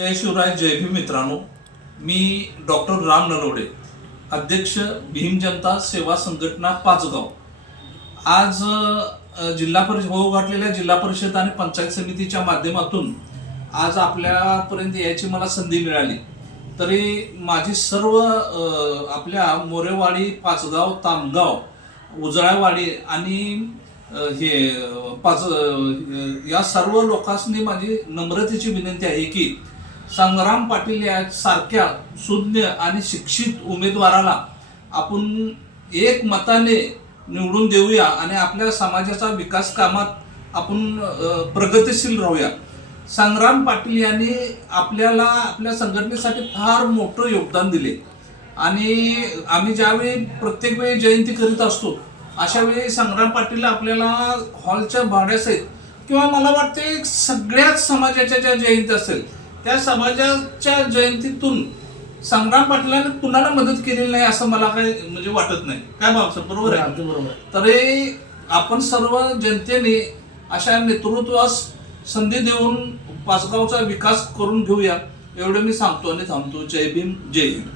जय शिवराय, जय भीम मित्रांनो. मी डॉक्टर राम नरवडे, अध्यक्ष भीम जनता सेवा संघटना पाचगाव. आज जिल्हा परिषद होऊ घातलेल्या जिल्हा परिषद आणि पंचायत समितीच्या माध्यमातून आज आपल्यापर्यंत यायची मला संधी मिळाली. तरी माझी सर्व आपल्या मोरेवाडी, पाचगाव, तामगाव, उजळावाडी आणि या सर्व लोकांनी माझी नम्रतेची विनंती आहे की संग्राम पाटील या सारख्या सुज्ञ आणि शिक्षित उमेदवाराला आपण एक मताने निवडून देऊया आणि आपल्या समाजाचा विकास कामात आपण प्रगतिशील राहूया. संग्राम पाटील यांनी आपल्याला आपल्या संघटनेसाठी फार मोठं योगदान दिले आणि आम्ही ज्यावेळी प्रत्येक वेळी जयंती करीत असतो अशा वेळी संग्राम पाटील आपल्याला हॉलच्या भाड्यासहित किंवा मला वाटते सगळ्याच समाजाच्या ज्या जयंती असेल त्या समाजाच्या जयंतीतून संग्राम पाटलांनी कुणाला मदत केलेली नाही असं मला काही म्हणजे वाटत नाही. काय बाबा, बरोबर आहे? बरोबर. तरी आपण सर्व जनतेने अशा नेतृत्वास संधी देऊन पाचगावचा विकास करून घेऊया एवढं मी सांगतो आणि थांबतो. जय भीम, जय हिंद.